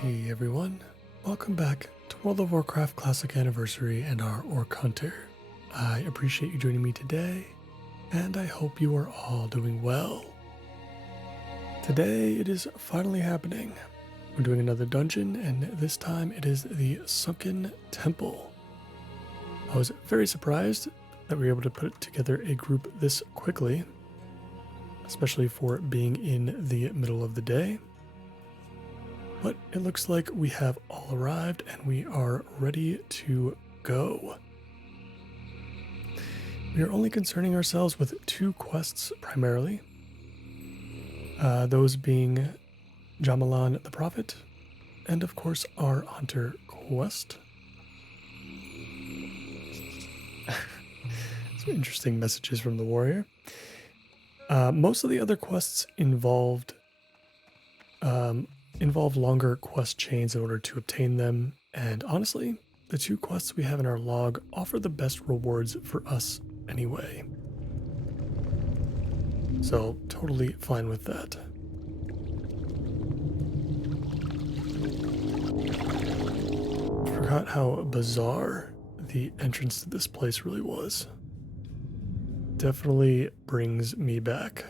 Hey everyone, welcome back to World of Warcraft Classic Anniversary and our Orc Hunter. I appreciate you joining me today, and I hope you are all doing well. Today it is finally happening. We're doing another dungeon, and this time it is the Sunken Temple. I was very surprised that we were able to put together a group this quickly, especially for it being in the middle of the day. But it looks like we have all arrived and we are ready to go. We are only concerning ourselves with two quests primarily. Those being Jamalan the Prophet and of course our Hunter quest. Some interesting messages from the warrior. Most of the other quests involved longer quest chains in order to obtain them, and honestly, the two quests we have in our log offer the best rewards for us anyway. So, totally fine with that. Forgot how bizarre the entrance to this place really was. Definitely brings me back.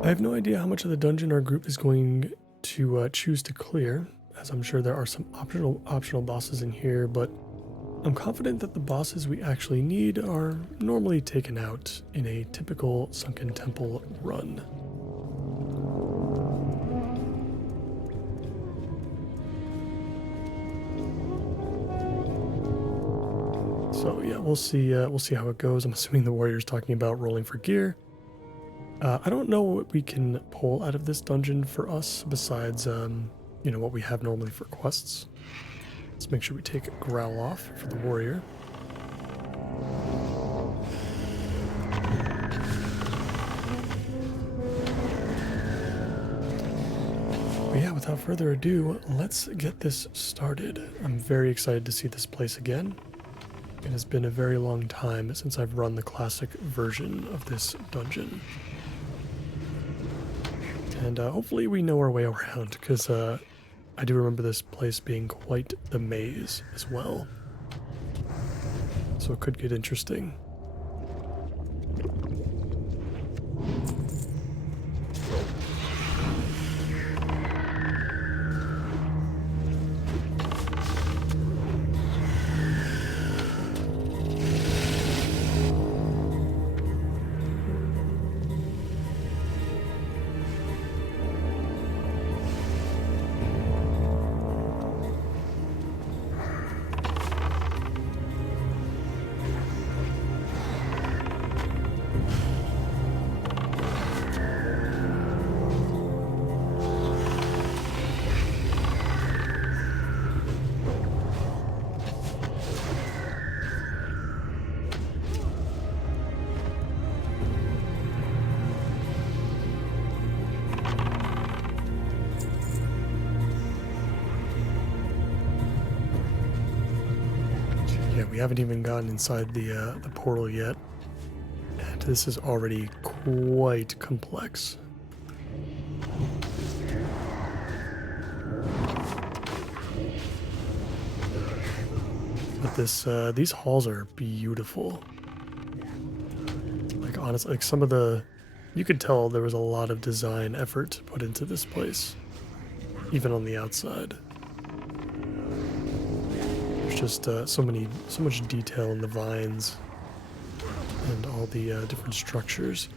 I have no idea how much of the dungeon our group is going to choose to clear, as I'm sure there are some optional bosses in here, but I'm confident that the bosses we actually need are normally taken out in a typical Sunken Temple run. So yeah, we'll see how it goes. I'm assuming the warrior's talking about rolling for gear. I don't know what we can pull out of this dungeon for us besides, what we have normally for quests. Let's make sure we take Growl off for the warrior. But yeah, without further ado, let's get this started. I'm very excited to see this place again. It has been a very long time since I've run the classic version of this dungeon. And hopefully we know our way around, because I do remember this place being quite the maze as well. So it could get interesting. We haven't even gotten inside the portal yet, and this is already quite complex. But these halls are beautiful. Like honestly, like some of you could tell there was a lot of design effort put into this place, even on the outside. Just so much detail in the vines and all the different structures.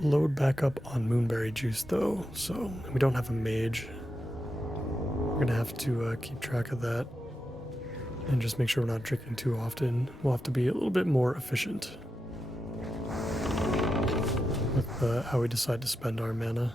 Load back up on moonberry juice though, so we don't have a mage. We're gonna have to keep track of that and just make sure we're not drinking too often. We'll have to be a little bit more efficient with how we decide to spend our mana.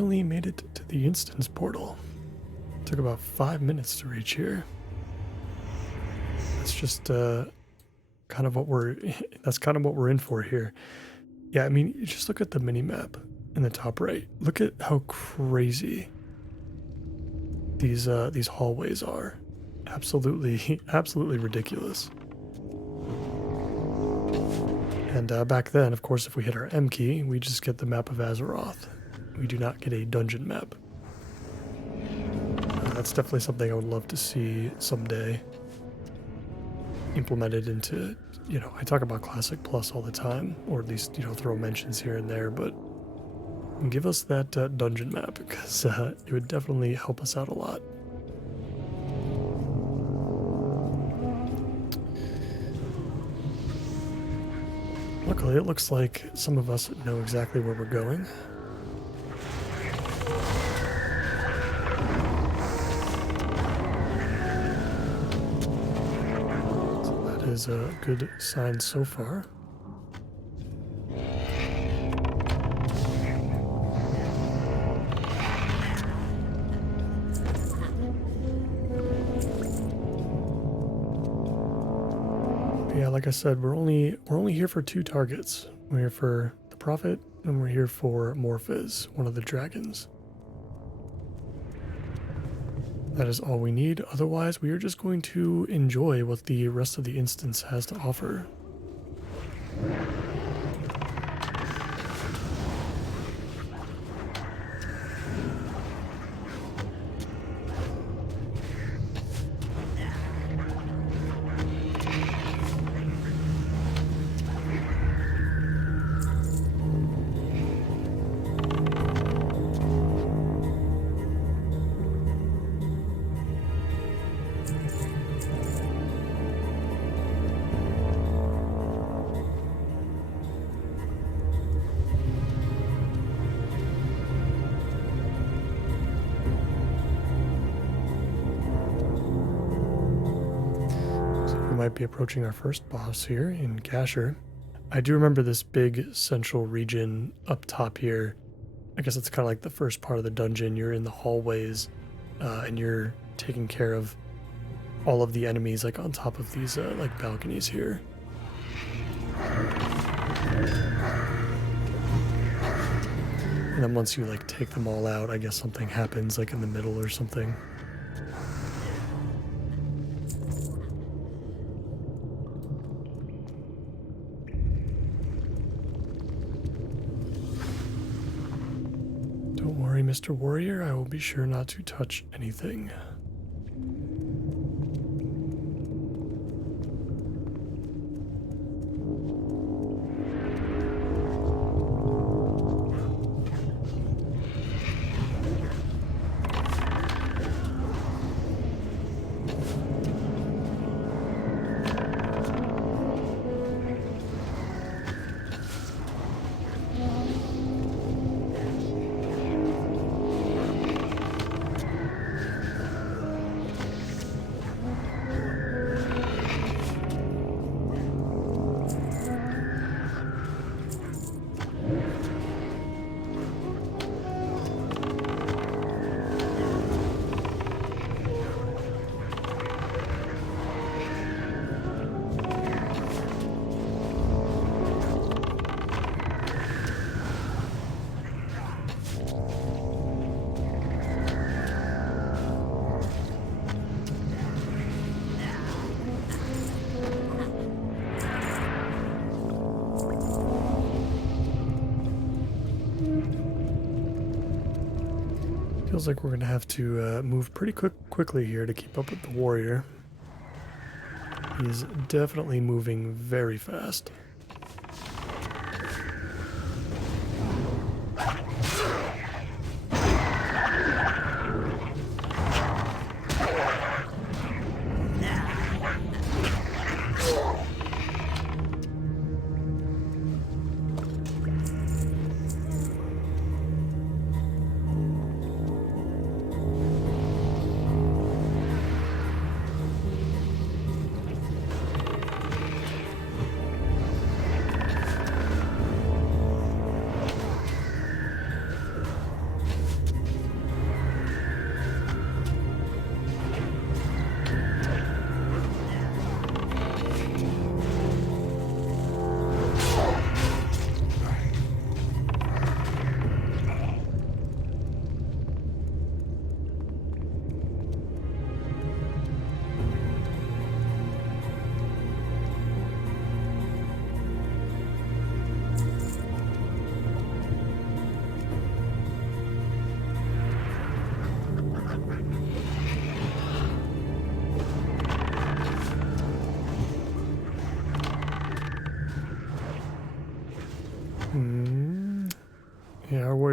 finally made it to the instance portal. It took about 5 minutes to reach here. That's just kind of what we're in for here. Yeah, I mean, you just look at the mini map in the top right. Look at how crazy these hallways are. Absolutely, absolutely ridiculous. And back then, of course, if we hit our M key, we just get the map of Azeroth. We do not get a dungeon map. That's definitely something I would love to see someday implemented into, you know, I talk about Classic Plus all the time, or at least, you know, throw mentions here and there, but give us that dungeon map, because it would definitely help us out a lot. Luckily, it looks like some of us know exactly where we're going. So that is a good sign so far. Yeah, like I said, we're only here for 2 targets. We're here for the Prophet, and we're here for Morphiz, one of the dragons. That is all we need. Otherwise, we are just going to enjoy what the rest of the instance has to offer. Might be approaching our first boss here in Gasher. I do remember this big central region up top here. I guess it's kind of like the first part of the dungeon. You're in the hallways and you're taking care of all of the enemies like on top of these like balconies here. And then once you like take them all out, I guess something happens like in the middle or something. Mr. Warrior, I will be sure not to touch anything. Feels like we're going to have to move pretty quickly here to keep up with the warrior. He's definitely moving very fast.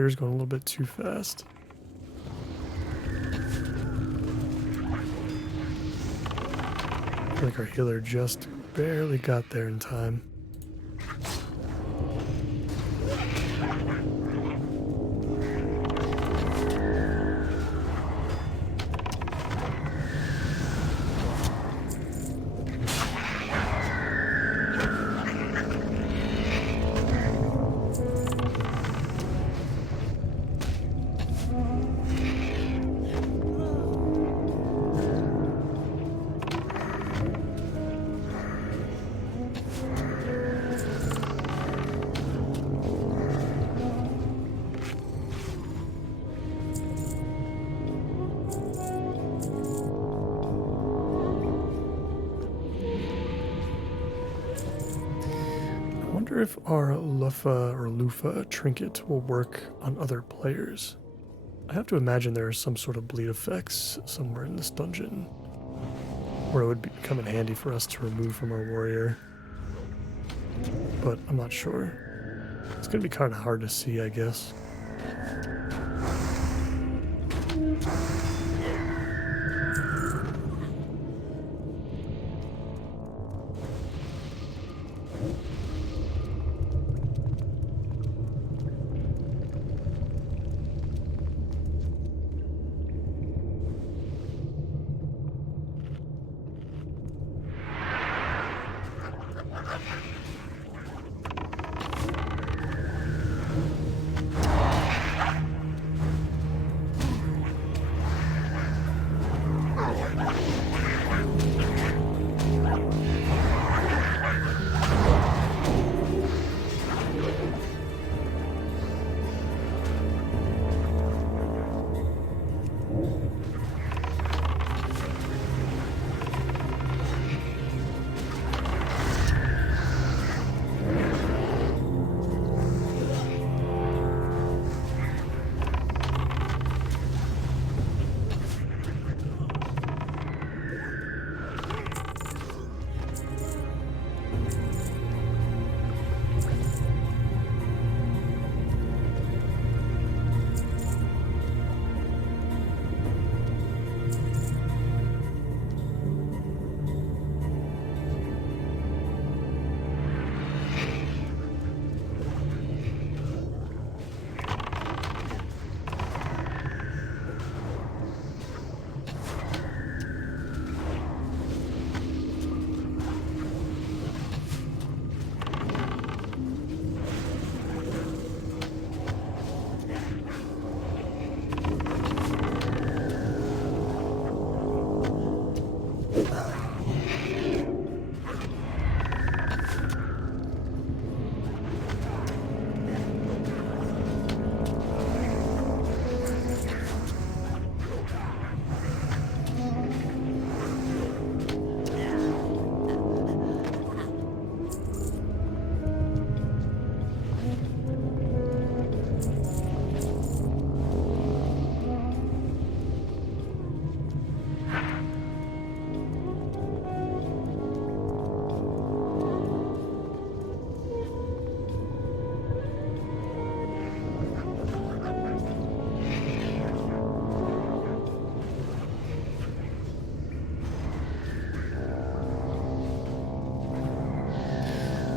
healer's going a little bit too fast. I feel like our healer just barely got there in time. I wonder if our Lufa trinket will work on other players. I have to imagine there are some sort of bleed effects somewhere in this dungeon where it would come in handy for us to remove from our warrior, but I'm not sure. It's going to be kind of hard to see, I guess.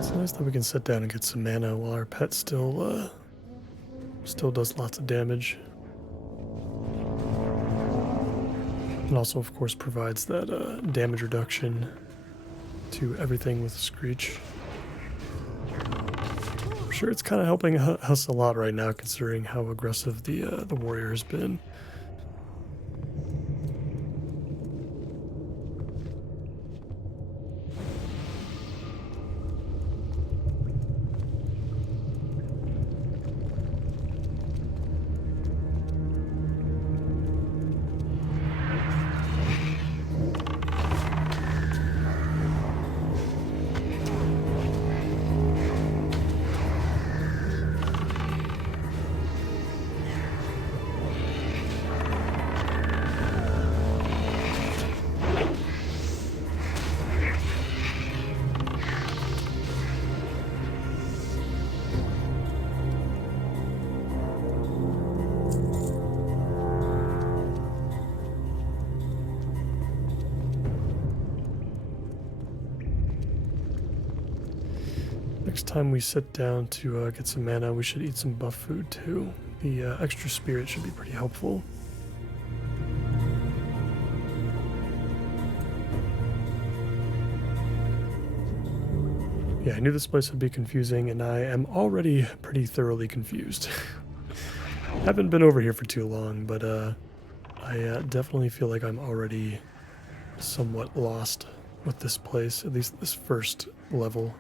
It's nice that we can sit down and get some mana while our pet still does lots of damage. And also, of course, provides that damage reduction to everything with Screech. I'm sure it's kind of helping us a lot right now, considering how aggressive the warrior has been. Next time we sit down to get some mana, we should eat some buff food too. The extra spirit should be pretty helpful. Yeah, I knew this place would be confusing, and I am already pretty thoroughly confused. Haven't been over here for too long, but I definitely feel like I'm already somewhat lost with this place, at least this first level.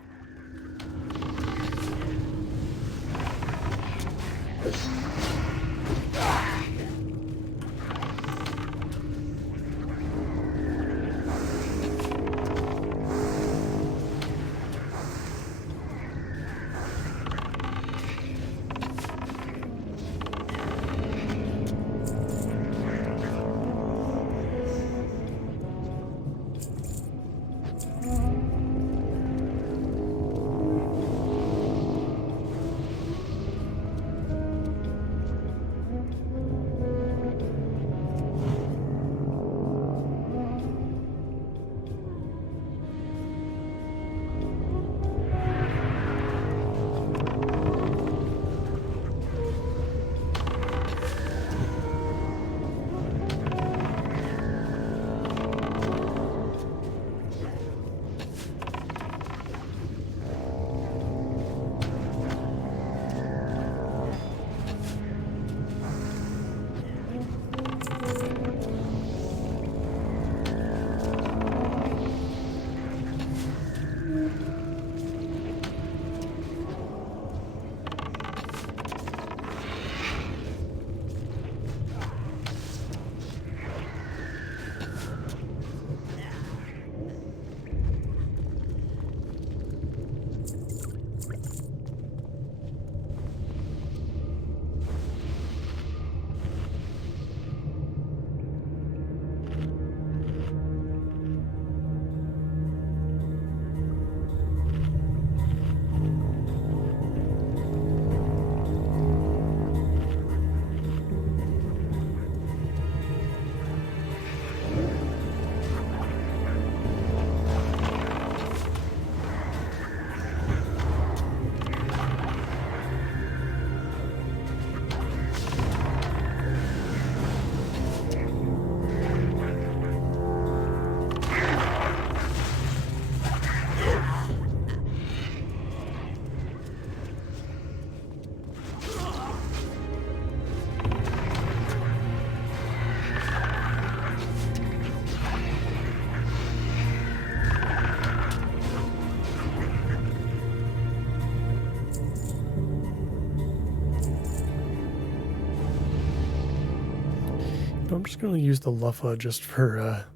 I'm just going to use the Luffa just for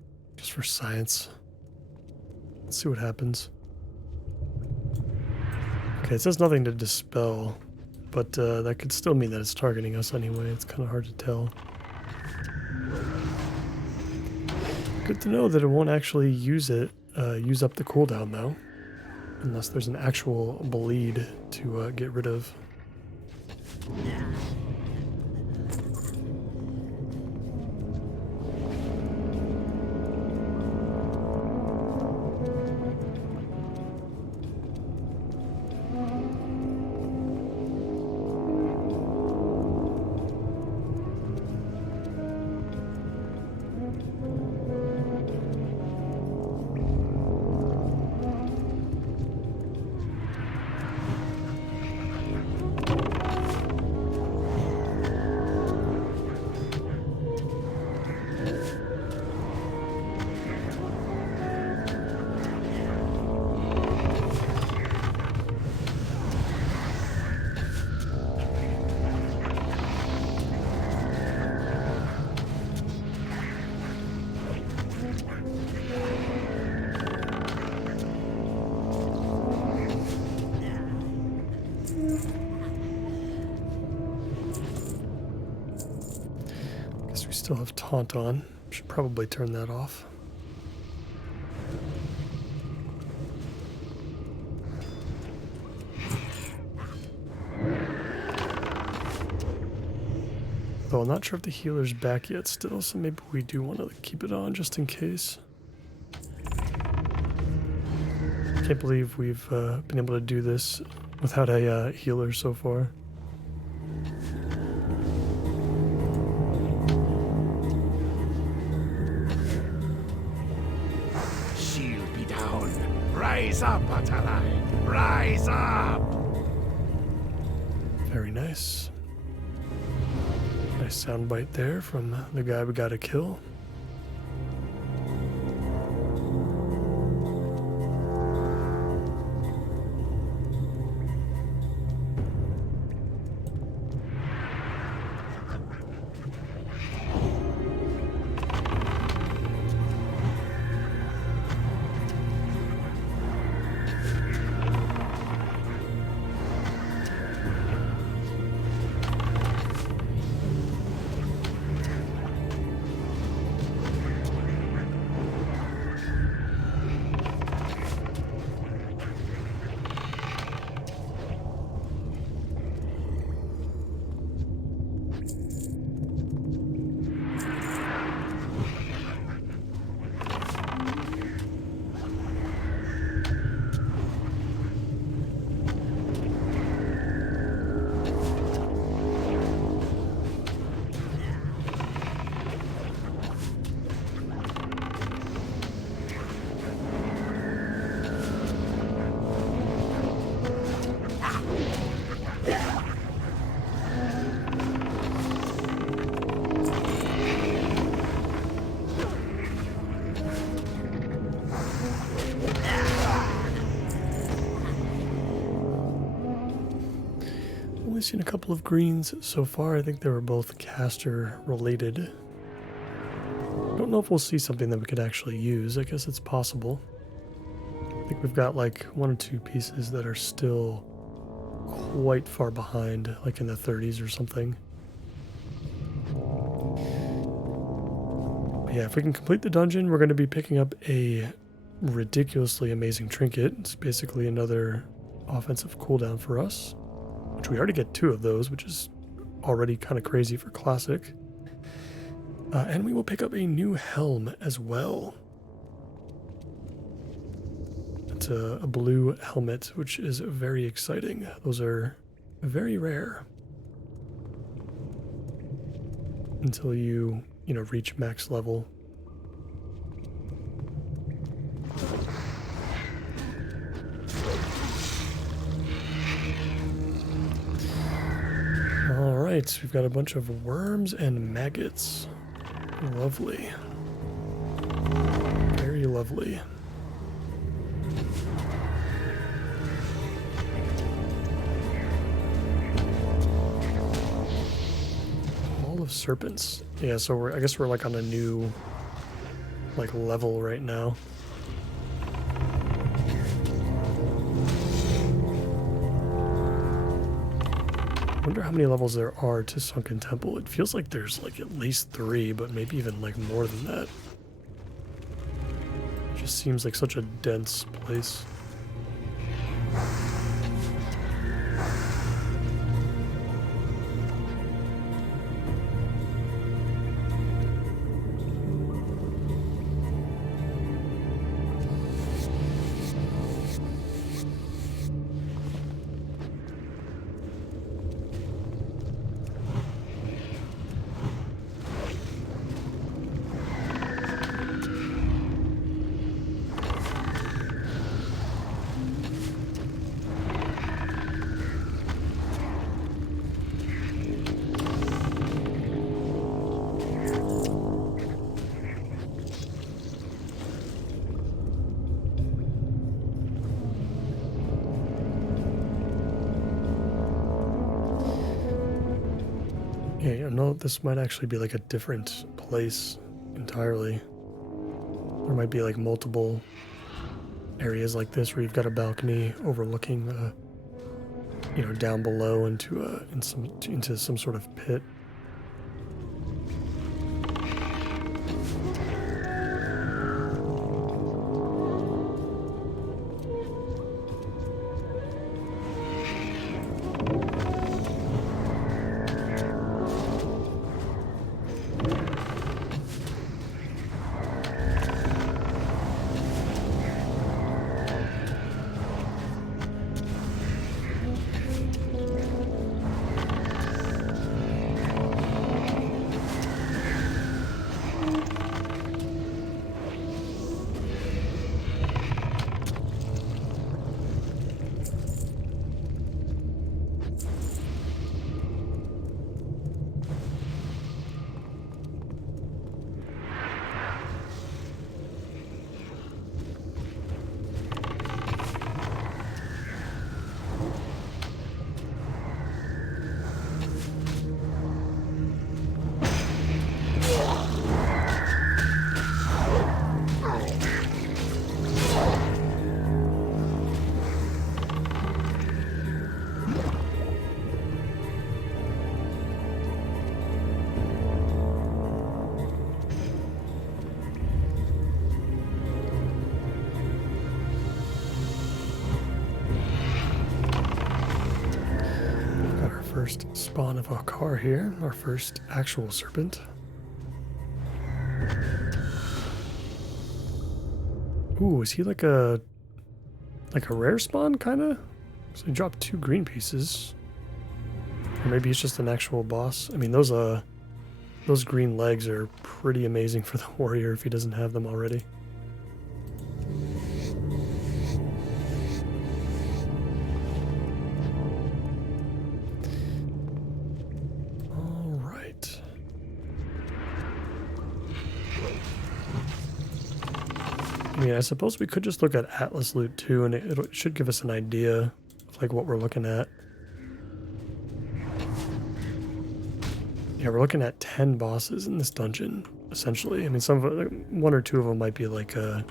science. Let's see what happens. Okay, it says nothing to dispel, but that could still mean that it's targeting us anyway. It's kind of hard to tell. Good to know that it won't actually use up the cooldown though, unless there's an actual bleed to get rid of. Still have taunt on. Should probably turn that off. Though I'm not sure if the healer's back yet still, so maybe we do want to keep it on just in case. can't believe we've been able to do this without a healer so far. Shield be down. Rise up, Atalai. Rise up. Very nice. Nice soundbite there from the guy we gotta kill. Only seen a couple of greens so far. I think they were both caster related. Don't know if we'll see something that we could actually use. I guess it's possible. I think we've got like 1 or 2 pieces that are still quite far behind, like in the 30s or something. But yeah, if we can complete the dungeon, we're going to be picking up a ridiculously amazing trinket. It's basically another offensive cooldown for us, which we already get 2 of those, which is already kind of crazy for Classic. And we will pick up a new helm as well. It's a blue helmet, which is very exciting. Those are very rare until you reach max level. All right, we've got a bunch of worms and maggots. Lovely. Very lovely. Hall of Serpents. Yeah, so I guess we're like on a new level right now. I wonder how many levels there are to Sunken Temple. It feels like there's like at least 3, but maybe even like more than that. It just seems like such a dense place. Yeah, no, this might actually be like a different place entirely. There might be like multiple areas like this where you've got a balcony overlooking, down below into some sort of pit. First spawn of a car here, our first actual serpent. Ooh, is he like a rare spawn kinda? So he dropped 2 green pieces. Or maybe he's just an actual boss. I mean those green legs are pretty amazing for the warrior if he doesn't have them already. I mean, I suppose we could just look at AtlasLoot too, and it should give us an idea of like what we're looking at. Yeah, we're looking at 10 bosses in this dungeon, essentially. I mean, one or two of them might be like a,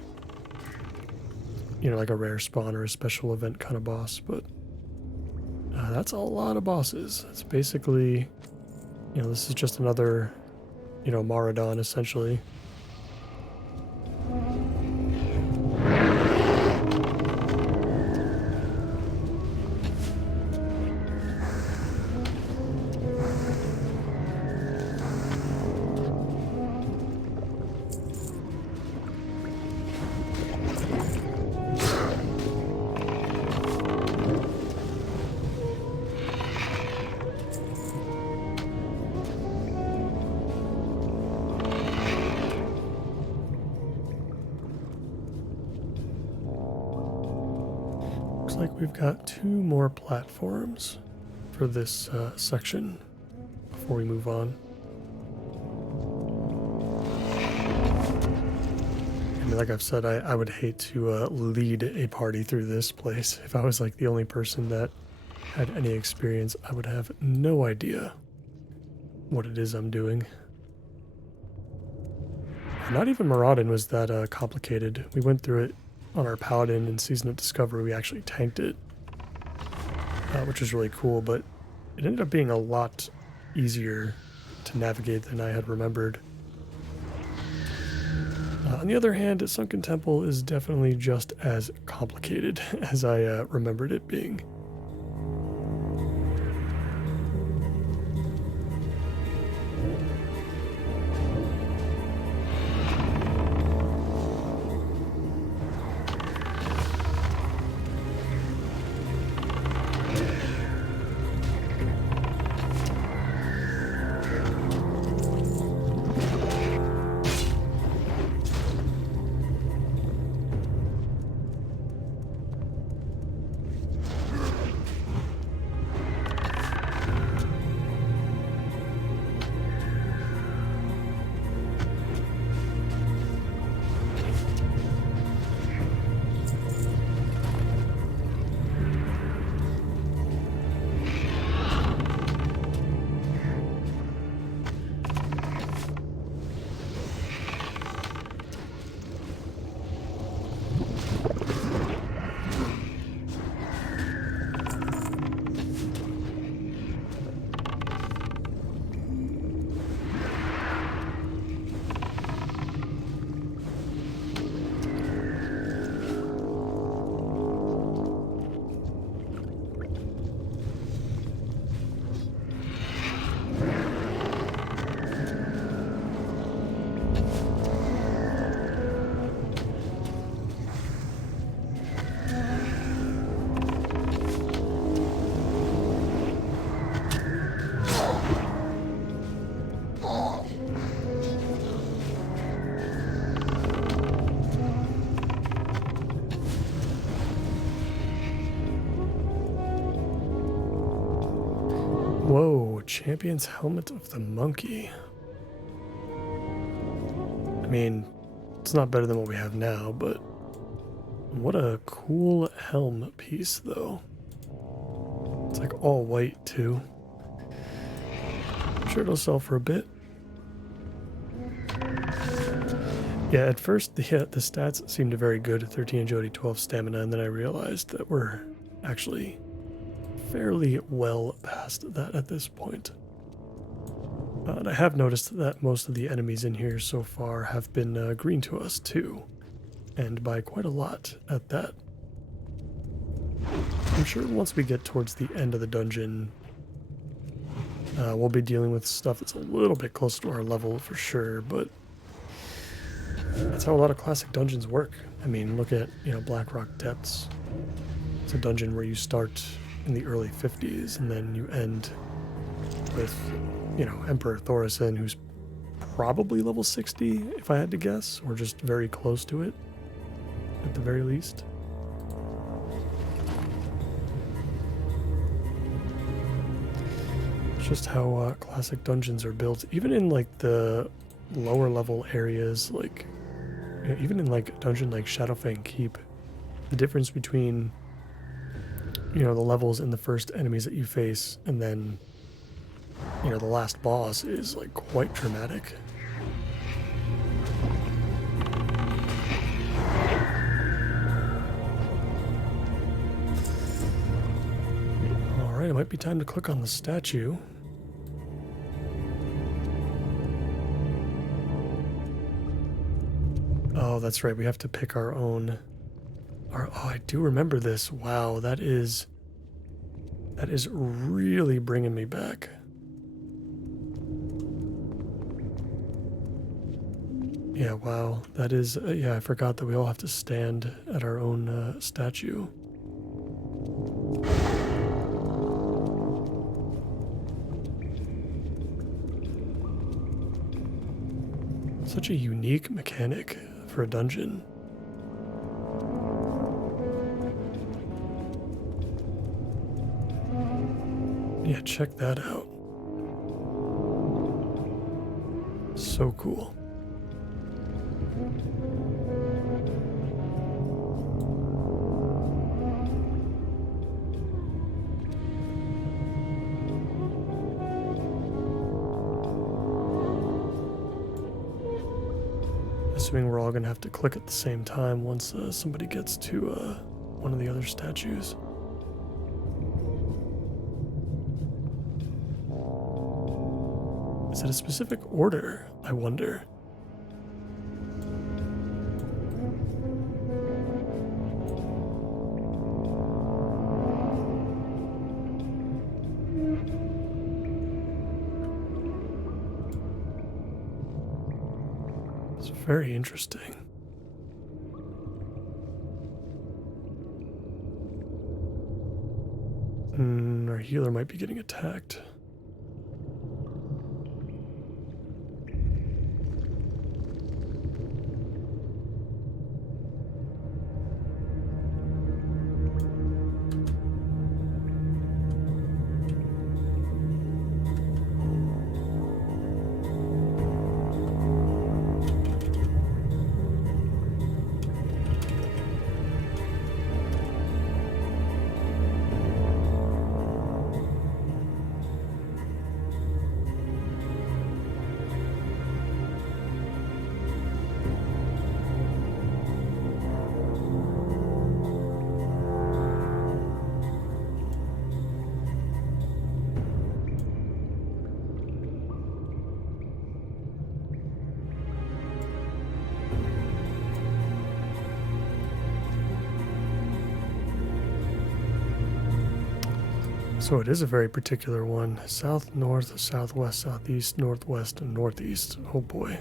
like a rare spawn or a special event kind of boss, but that's a lot of bosses. It's basically, this is just another, Maradon, essentially. Looks like we've got 2 more platforms for this section before we move on. I mean, like I've said, I would hate to lead a party through this place. If I was like the only person that had any experience, I would have no idea what it is I'm doing. Not even Maraudin was that complicated. We went through it on our Paladin in Season of Discovery. We actually tanked it, which was really cool, but it ended up being a lot easier to navigate than I had remembered. On the other hand, Sunken Temple is definitely just as complicated as I remembered it being. Champion's Helmet of the Monkey. I mean, it's not better than what we have now, but what a cool helm piece, though. It's like all white, too. I'm sure it'll sell for a bit. Yeah, at first the stats seemed very good, 13 agility, 12 stamina, and then I realized that we're actually fairly well past that at this point. And I have noticed that most of the enemies in here so far have been green to us too, and by quite a lot at that. I'm sure once we get towards the end of the dungeon, we'll be dealing with stuff that's a little bit closer to our level for sure, but that's how a lot of classic dungeons work. I mean, look at, Blackrock Depths. It's a dungeon where you start in the early 50s and then you end with, Emperor Thorison, who's probably level 60, if I had to guess, or just very close to it, at the very least. It's just how classic dungeons are built, even in, like, the lower level areas, like, even in, like, a dungeon like Shadowfang Keep, the difference between, the levels in the first enemies that you face and then, the last boss is, like, quite dramatic. Alright, it might be time to click on the statue. Oh, that's right. We have to pick our own. Oh, I do remember this. Wow, that is really bringing me back. Yeah, wow. That is, yeah, I forgot that we all have to stand at our own statue. Such a unique mechanic for a dungeon. Yeah, check that out. So cool. Assuming we're all going to have to click at the same time once somebody gets to one of the other statues. Is it a specific order, I wonder? It's very interesting. Our healer might be getting attacked. So it is a very particular one. South, north, southwest, southeast, northwest, and northeast. Oh boy.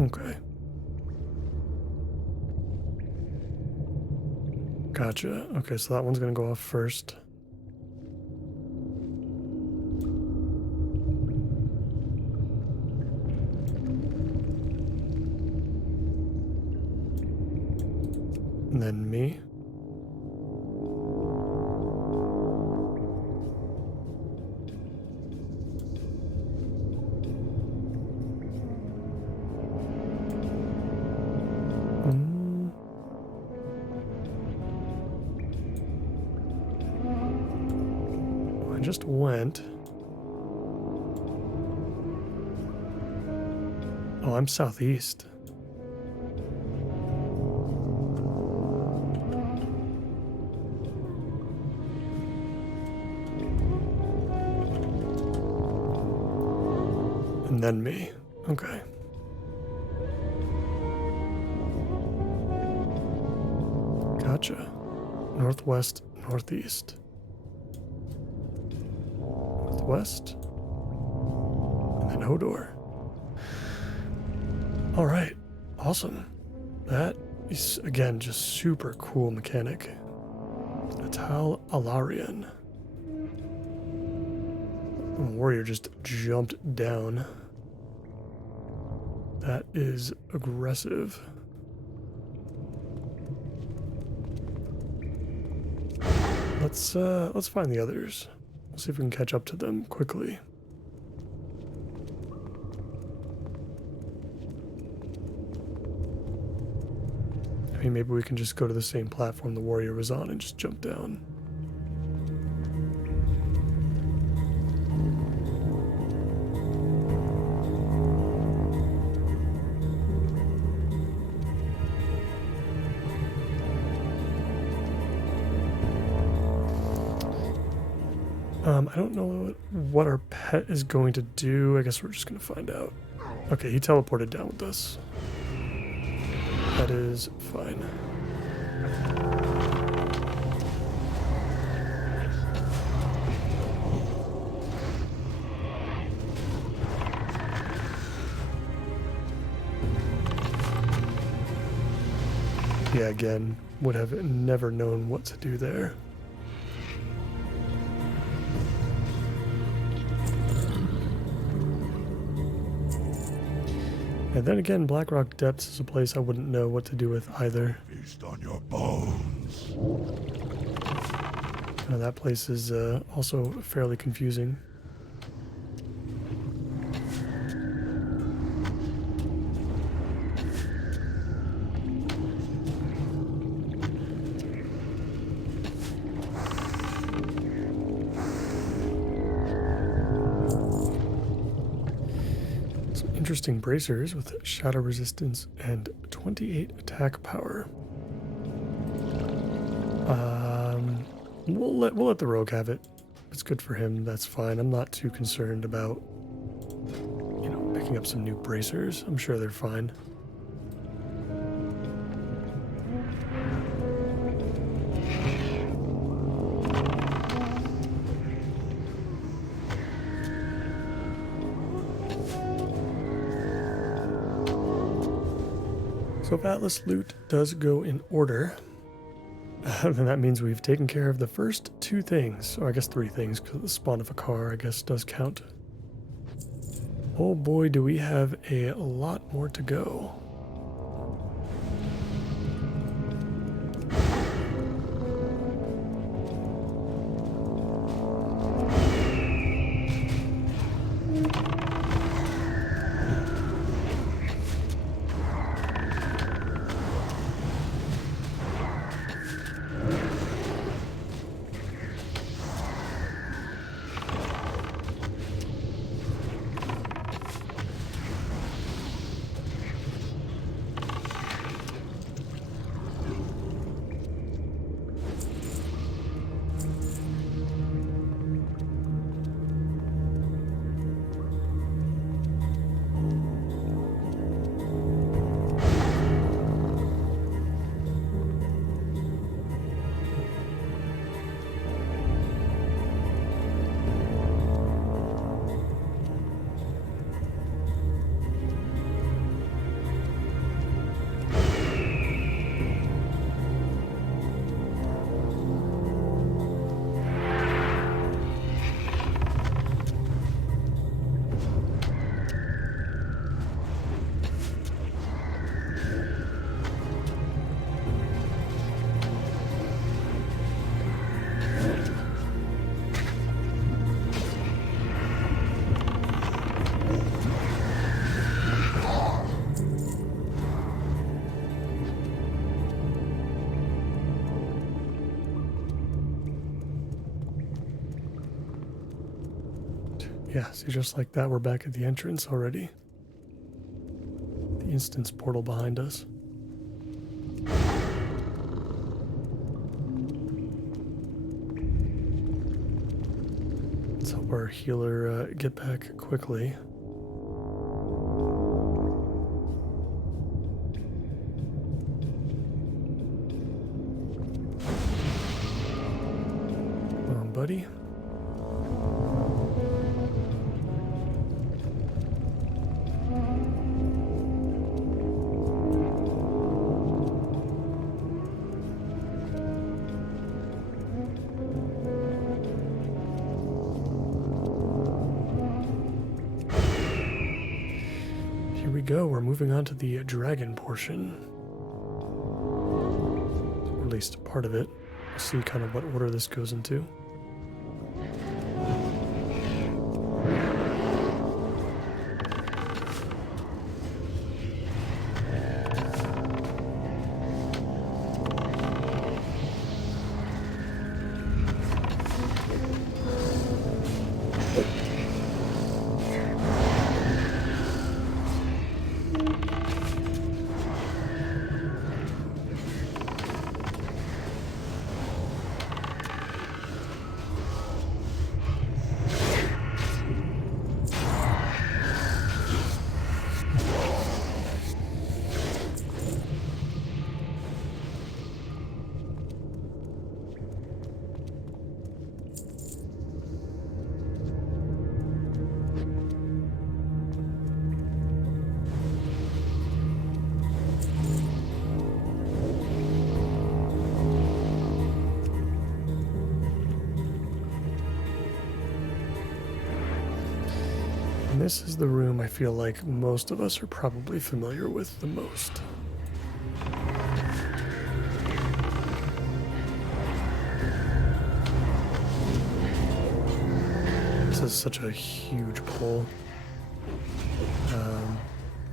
Okay. Gotcha. Okay, so that one's going to go off first. And then me. just went. Oh, I'm southeast. And then me. Okay. Gotcha. Northwest, northeast. Northwest. And then Hodor. All right. Awesome. That is, again, just super cool mechanic. Atal Alarian. The warrior just jumped down. That is aggressive. Let's find the others. We'll see if we can catch up to them quickly. I mean, maybe we can just go to the same platform the warrior was on and just jump down. I don't know what our pet is going to do. I guess we're just going to find out. Okay, he teleported down with us. That is fine. Yeah, again, would have never known what to do there. And then again, Blackrock Depths is a place I wouldn't know what to do with either. Feast on your bones. That place is also fairly confusing. Interesting bracers with shadow resistance and 28 attack power. We'll let the rogue have it. It's good for him. That's fine. I'm not too concerned about, picking up some new bracers. I'm sure they're fine. So if AtlasLoot does go in order, then that means we've taken care of the first two things, or I guess three things, because the spawn of a car, I guess, does count. Oh boy, do we have a lot more to go. Yeah, see, just like that, we're back at the entrance already. The instance portal behind us. Let's help our healer get back quickly. Come on, buddy. Go, we're moving on to the dragon portion, or at least part of it. We'll see kind of what order this goes into. And this is the room I feel like most of us are probably familiar with the most. This is such a huge pull.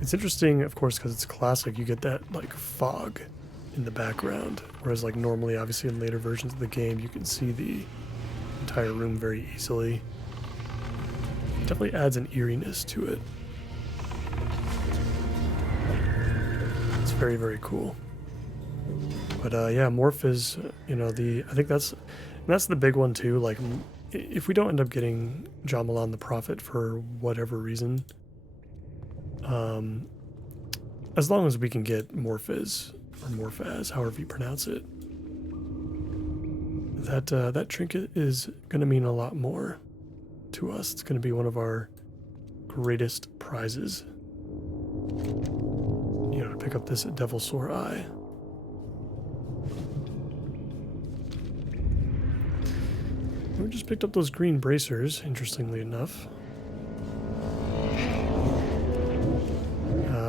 It's interesting, of course, because it's classic. You get that like fog in the background, whereas like normally, obviously in later versions of the game, you can see the entire room very easily. Definitely adds an eeriness to it. It's very, very cool. But yeah, Morph is, you know, I think that's the big one too. Like, if we don't end up getting Jamalan the Prophet for whatever reason, as long as we can get Morphiz or Morphaz, however you pronounce it, that trinket is going to mean a lot more to us. It's going to be one of our greatest prizes. You know, to pick up this Devil Sore Eye. We just picked up those green bracers, interestingly enough.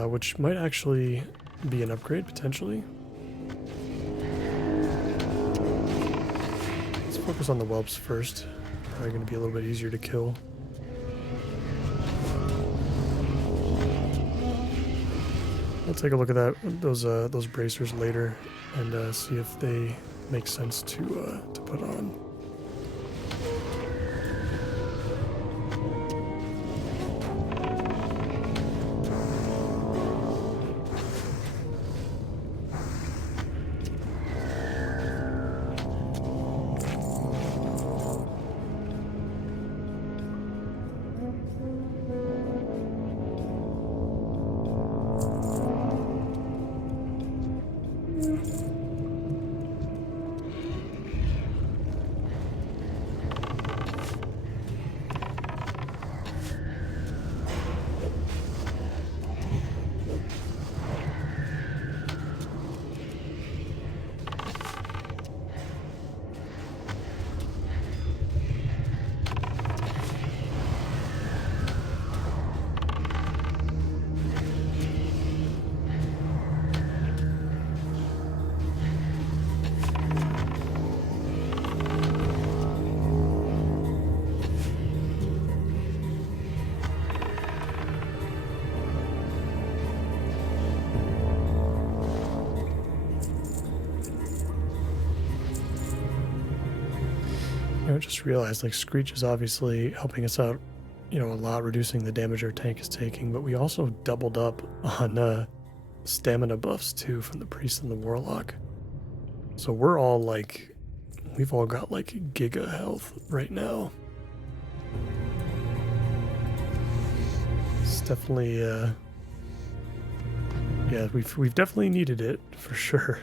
Which might actually be an upgrade, potentially. Let's focus on the whelps first. Probably going to be a little bit easier to kill. We'll take a look at those bracers later and see if they make sense to put on. I just realized, like, Screech is obviously helping us out you know, a lot, reducing the damage our tank is taking, but we also doubled up on stamina buffs too from the priest and the warlock. So we're all like, we've all got like giga health right now. It's definitely, yeah, we've definitely needed it for sure.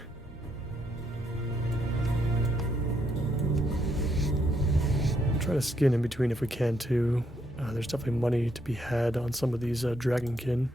We'll try to skin in between if we can too. There's definitely money to be had on some of these dragonkin.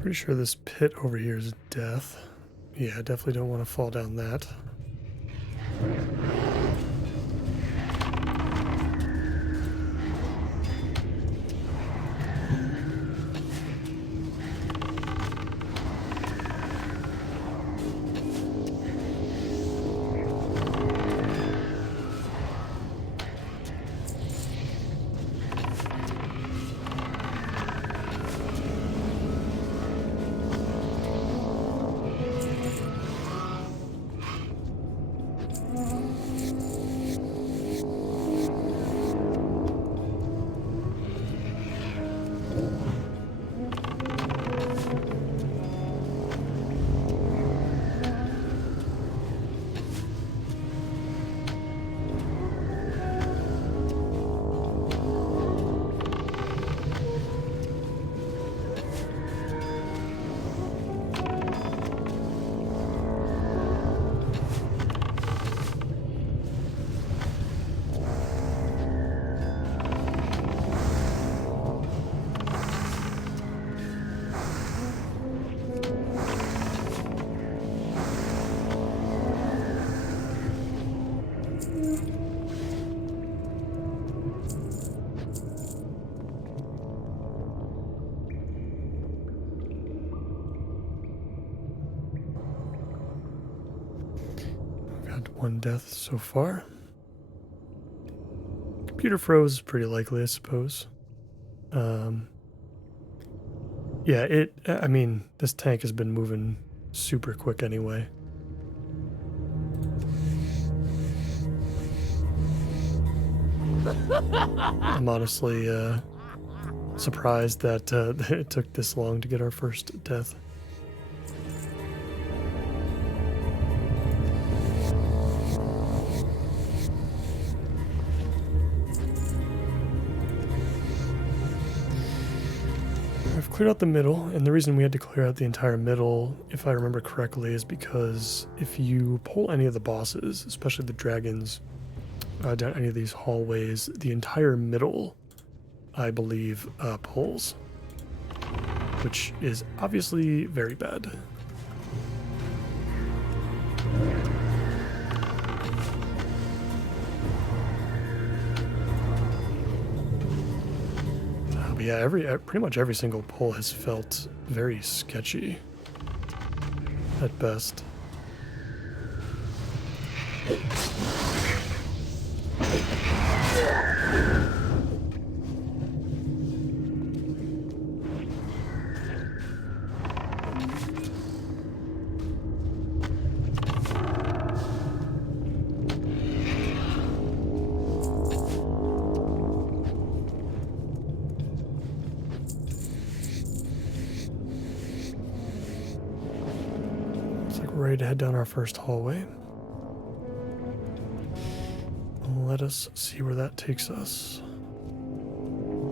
Pretty sure this pit over here is death. Yeah, I definitely don't want to fall down that. One death so far. computer froze is pretty likely, I suppose. Yeah, I mean, this tank has been moving super quick anyway. I'm honestly surprised that it took this long to get our first death. I've cleared out the middle, and the reason we had to clear out the entire middle, if I remember correctly, is because if you pull any of the bosses, especially the dragons, down any of these hallways, the entire middle, I believe, pulls, which is obviously very bad. But yeah, pretty much every single pull has felt very sketchy at best. Ready to head down our first hallway. Let us see where that takes us.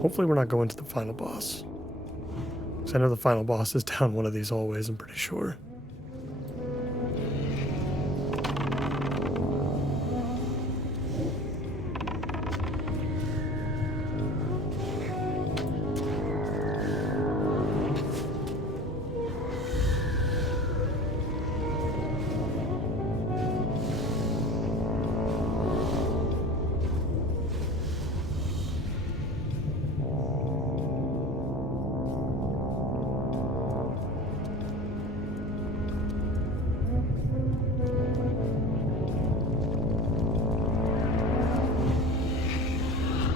Hopefully we're not going to the final boss. Because I know the final boss is down one of these hallways, I'm pretty sure.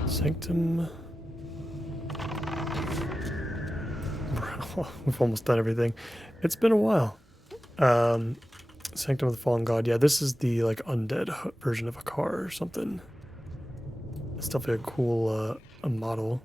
Sanctum. We've almost done everything. It's been a while. Sanctum of the Fallen God. Yeah, this is the like undead version of a car or something. It's definitely a cool a model.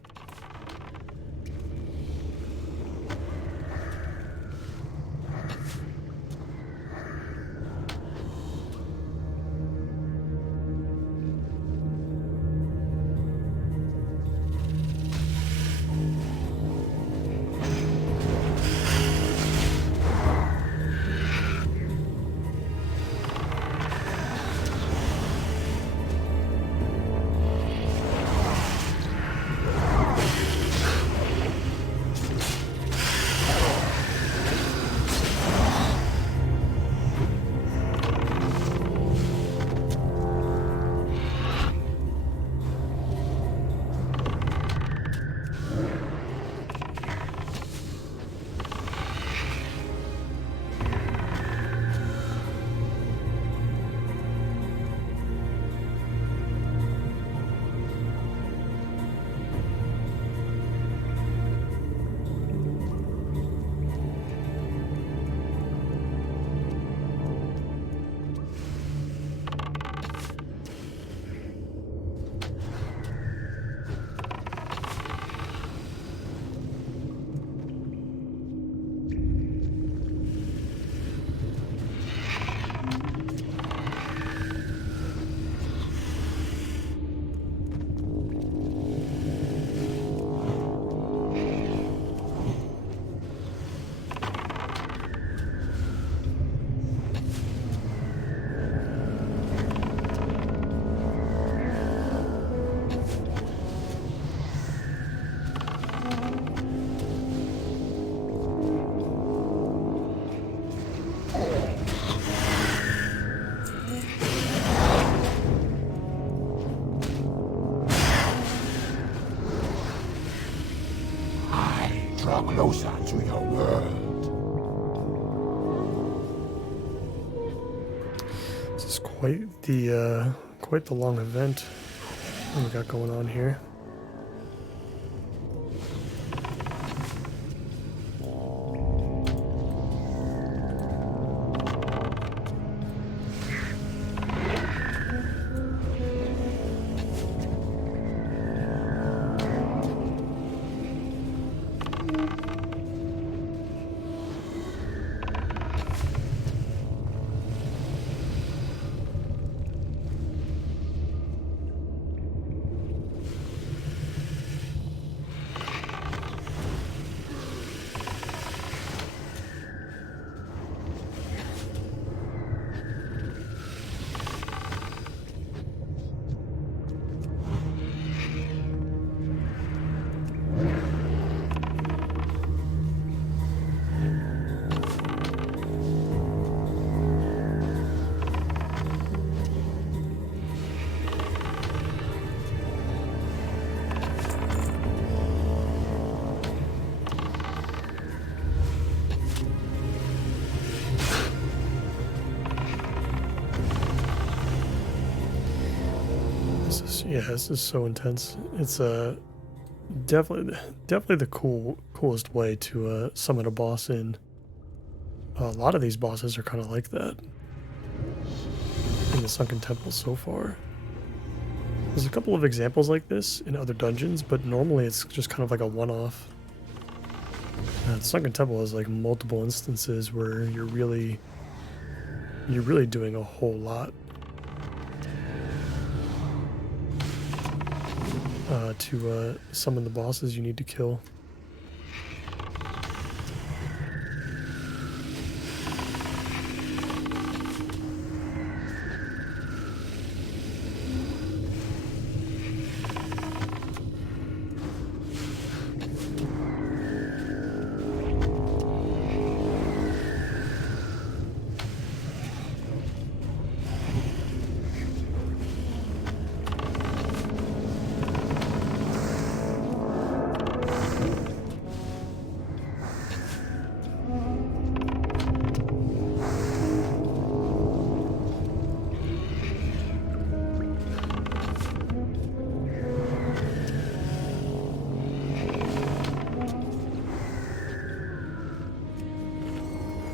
Draw closer to your world. This is quite the long event. What we got going on here? This is so intense. It's definitely the coolest way to summon a boss in. A lot of these bosses are kind of like that in the Sunken Temple so far. There's a couple of examples like this in other dungeons, but normally it's just kind of like a one-off. The Sunken Temple has like multiple instances where you're really doing a whole lot to summon the bosses you need to kill.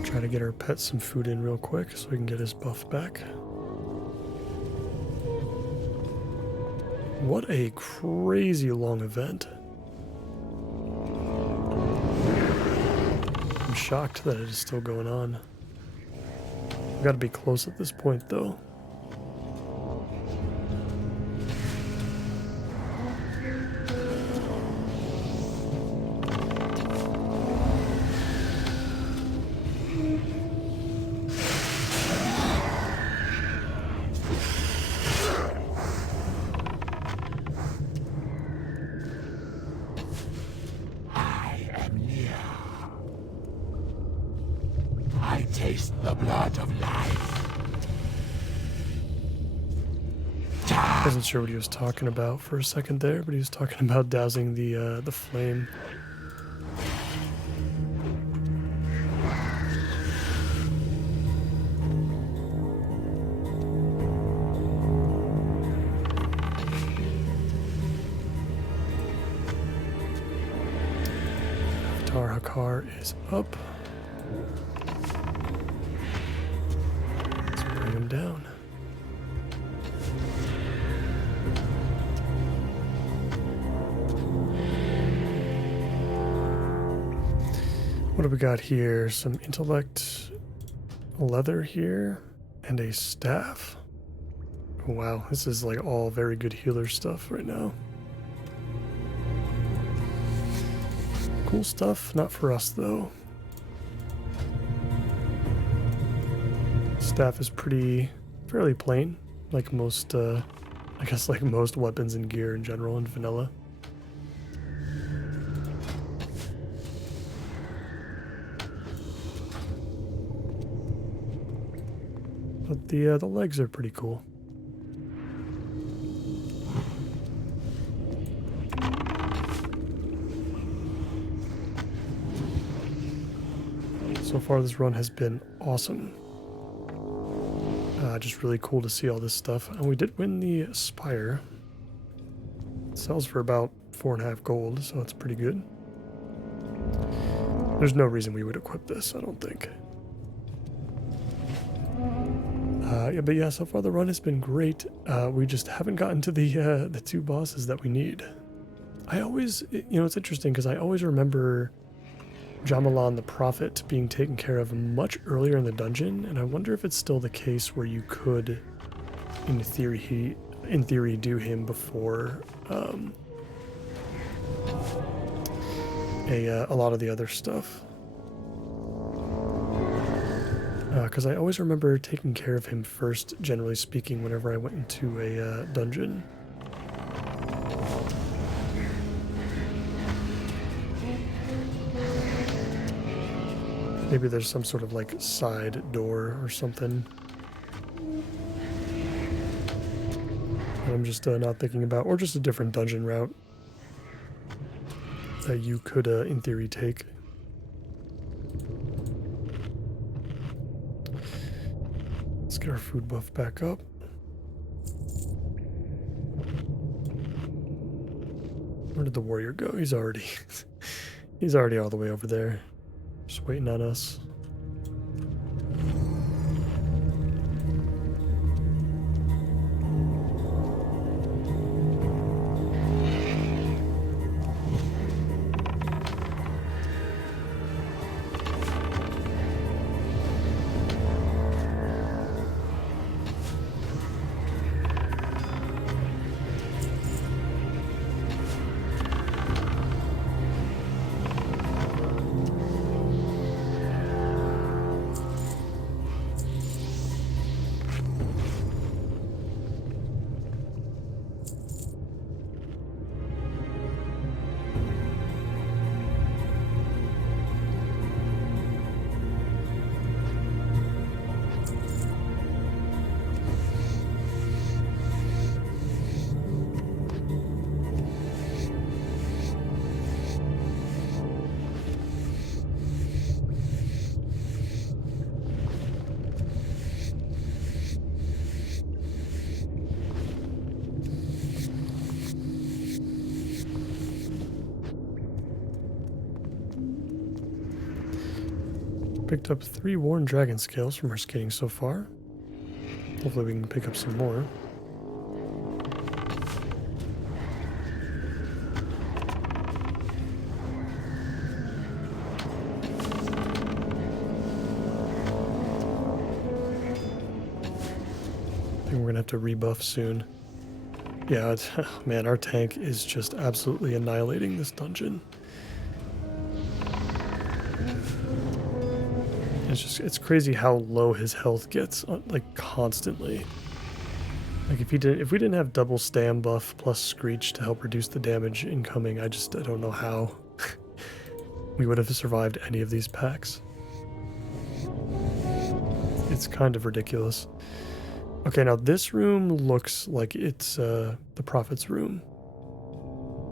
Try to get our pet some food in real quick so we can get his buff back. What a crazy long event. I'm shocked that it is still going on. We've got to be close at this point though. Taste the blood of life. I wasn't sure what he was talking about for a second there, but he was talking about dousing the flame. Avatar Hakar is up. Him down. What do we got here? Some intellect leather here and a staff. Oh, wow, this is like all very good healer stuff right now. Cool stuff, not for us though. Staff is fairly plain, like most, I guess like most weapons and gear in general in vanilla. But the legs are pretty cool. So far this run has been awesome. Just really cool to see all this stuff. And we did win the Spire. Sells for about 4.5 gold, so that's pretty good. There's no reason we would equip this, I don't think. Yeah, but yeah, so far the run has been great. We just haven't gotten to the 2 bosses that we need. I always, it's interesting because I always remember Jamalan the Prophet being taken care of much earlier in the dungeon, and I wonder if it's still the case where you could, in theory, do him before a lot of the other stuff. Because I always remember taking care of him first, generally speaking, whenever I went into a dungeon. Maybe there's some sort of like side door or something that I'm just not thinking about, or just a different dungeon route that you could, in theory, take. Let's get our food buff back up. Where did the warrior go? He's already all the way over there, just waiting on us. Picked up 3 worn dragon scales from our skating so far. Hopefully we can pick up some more. I think we're gonna have to rebuff soon. Yeah, man, our tank is just absolutely annihilating this dungeon. It's crazy how low his health gets, like, constantly. Like, if we didn't have double stam buff plus screech to help reduce the damage incoming, I don't know how we would have survived any of these packs. It's kind of ridiculous. Okay, now this room looks like it's the Prophet's room.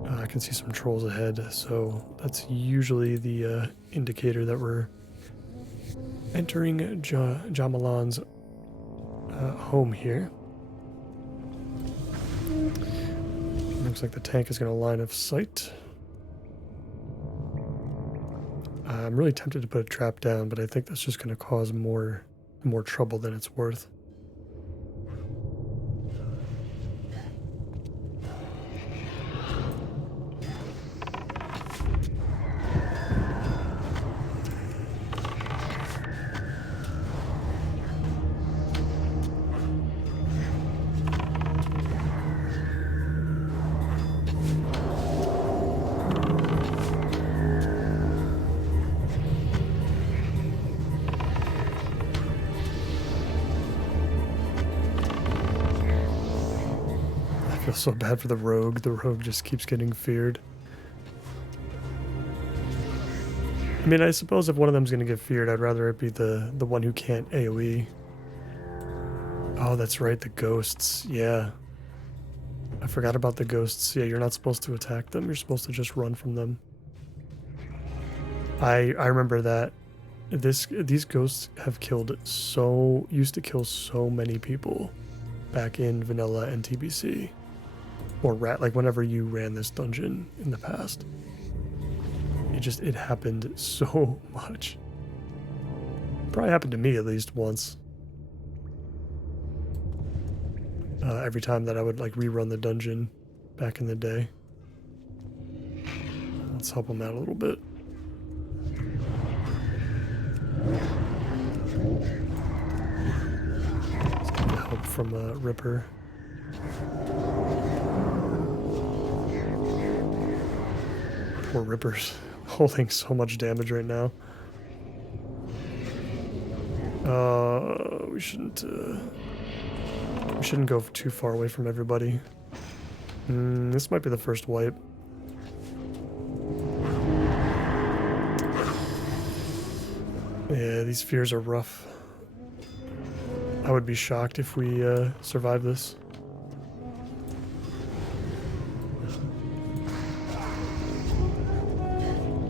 I can see some trolls ahead, so that's usually the indicator that we're entering Jamalan's home here. Looks like the tank is going to line of sight. I'm really tempted to put a trap down, but I think that's just going to cause more trouble than it's worth. I feel so bad for the rogue. The rogue just keeps getting feared. I mean, I suppose if one of them's going to get feared, I'd rather it be the one who can't AoE. Oh, that's right, the ghosts. Yeah. I forgot about the ghosts. Yeah, you're not supposed to attack them. You're supposed to just run from them. I remember that. These ghosts have used to kill so many people back in vanilla and TBC. or like whenever you ran this dungeon in the past. It happened so much. Probably happened to me at least once. Every time that I would like rerun the dungeon back in the day. Let's help him out a little bit. Let's get the help from Ripper. Poor Ripper's holding so much damage right now. We shouldn't go too far away from everybody. This might be the first wipe. Yeah, these fears are rough. I would be shocked if we survive this.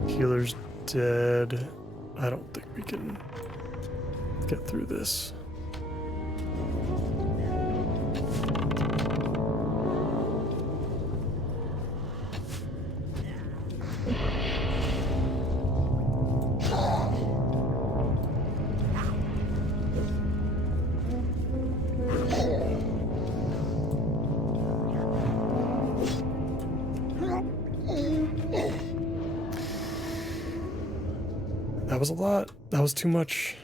Healer's dead. I don't think we can get through this. That was a lot. That was too much.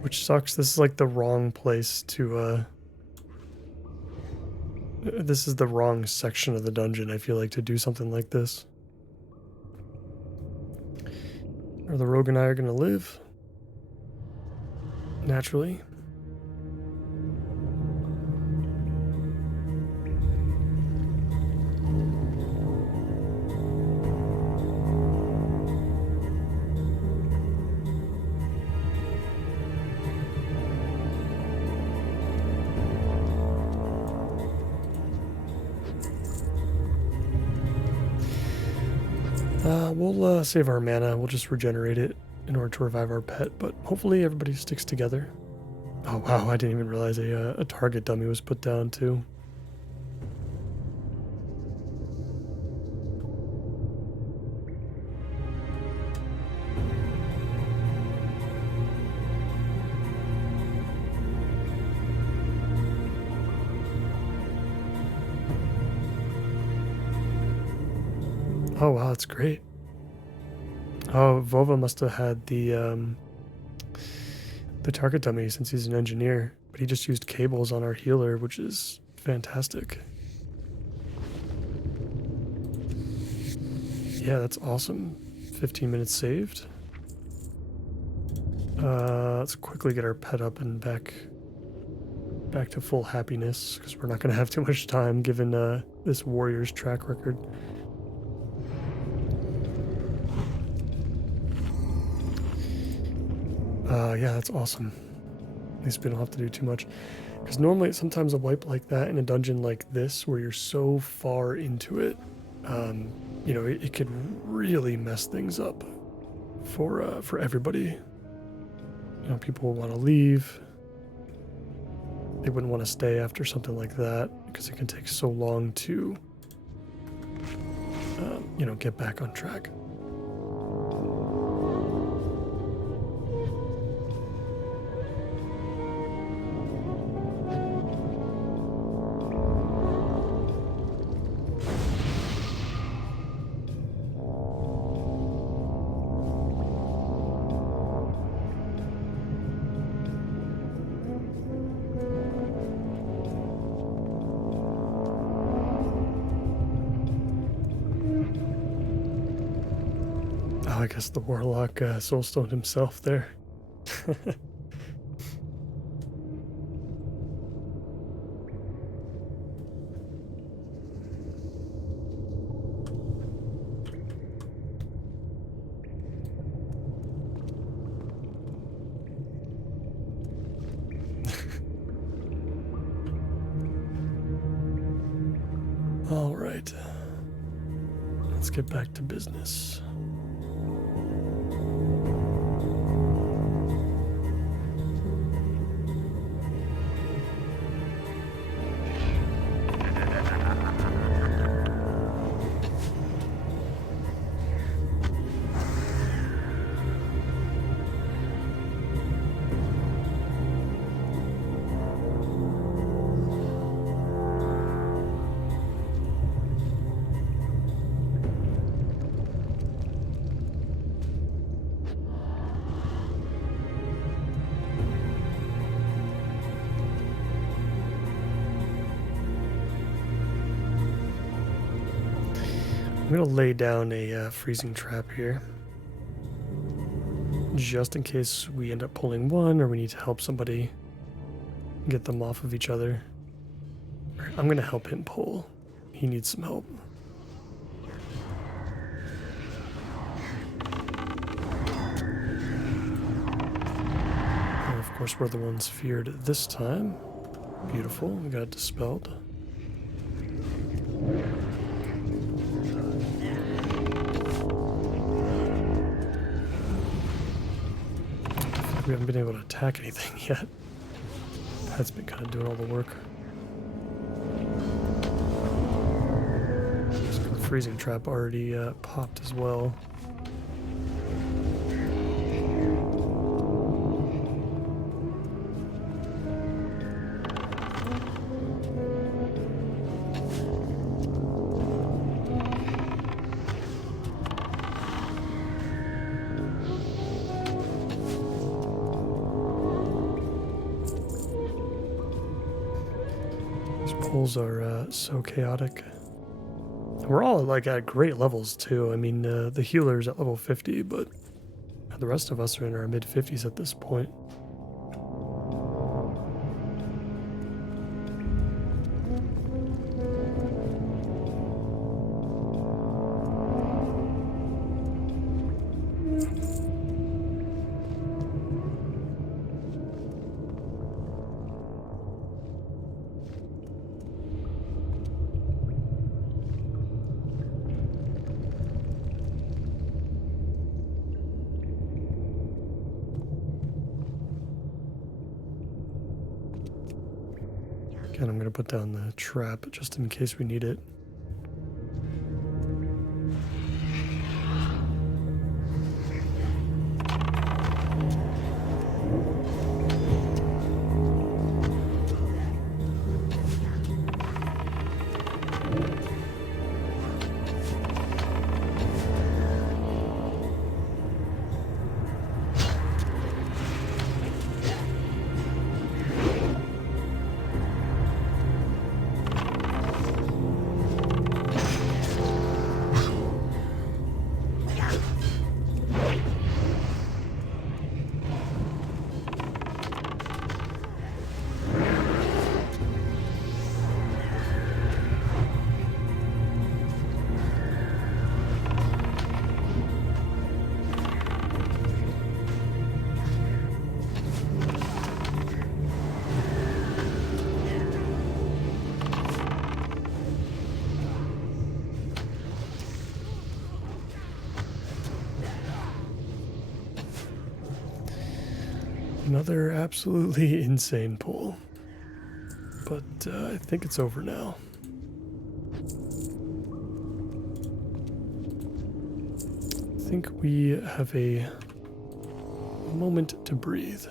Which sucks. This is like the wrong place to, this is the wrong section of the dungeon, I feel like, to do something like this. Are the rogue and I gonna live? Naturally. We'll save our mana. We'll just regenerate it in order to revive our pet, but hopefully everybody sticks together. Oh wow, I didn't even realize a target dummy was put down too. Oh wow, that's great. Oh, Vova must have had the target dummy since he's an engineer, but he just used cables on our healer, which is fantastic. Yeah, that's awesome. 15 minutes saved. Let's quickly get our pet up and back to full happiness, because we're not going to have too much time given this warrior's track record. Yeah, that's awesome. At least we don't have to do too much. Because normally, sometimes a wipe like that in a dungeon like this, where you're so far into it, you know, it could really mess things up for everybody. You know, people will want to leave. They wouldn't want to stay after something like that, because it can take so long to, you know, get back on track. Oh, I guess the warlock soulstoned himself there. All right, let's get back to business. I'm going to lay down a freezing trap here. Just in case we end up pulling one or we need to help somebody get them off of each other. I'm going to help him pull. He needs some help. And of course, we're the ones feared this time. Beautiful. We got it dispelled. We haven't been able to attack anything yet. That's been kind of doing all the work. So the freezing trap already popped as well. Pulls are so chaotic. We're all like at great levels too. I mean, the healer's at level 50, but the rest of us are in our mid 50s at this point. Again, I'm going to put down the trap just in case we need it. Another absolutely insane pull, but I think it's over now. I think we have a moment to breathe.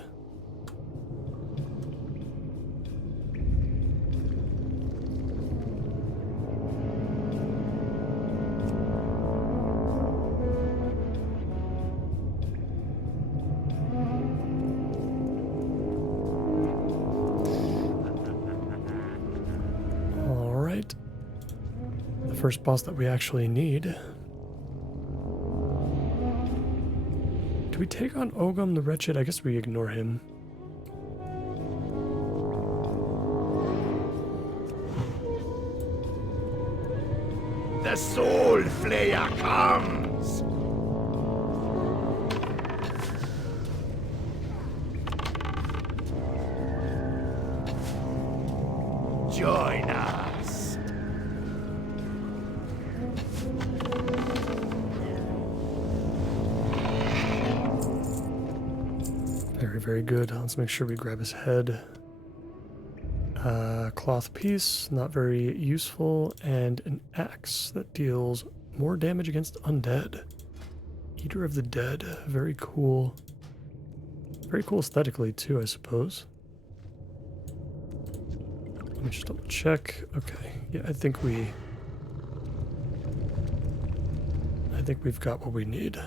First boss that we actually need. Do we take on Ogum the Wretched? I guess we ignore him. The Soul Flayer comes! Join us! Very, very good. Let's make sure we grab his head. Cloth piece, not very useful, and an axe that deals more damage against undead. Eater of the Dead, very cool. Very cool aesthetically too, I suppose. Let me just double check. Okay, yeah, I think we've got what we need.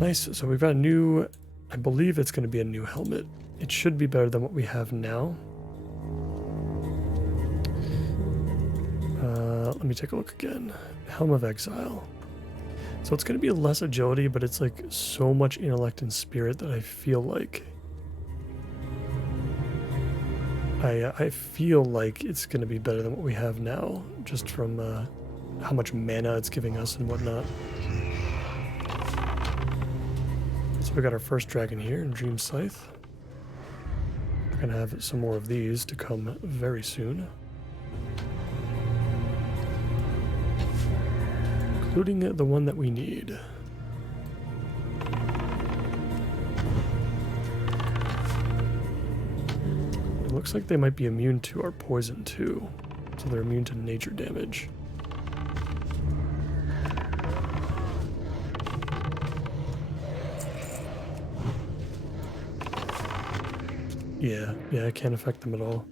Nice. So we've got a new, I believe it's going to be a new helmet. It should be better than what we have now. Let me take a look again. Helm of Exile. So it's going to be less agility, but it's like so much intellect and spirit that I feel like I feel like it's going to be better than what we have now, just from how much mana it's giving us and whatnot. So we got our first dragon here in Dreamscythe. We're going to have some more of these to come very soon. Including the one that we need. It looks like they might be immune to our poison too. So they're immune to nature damage. Yeah, it can't affect them at all.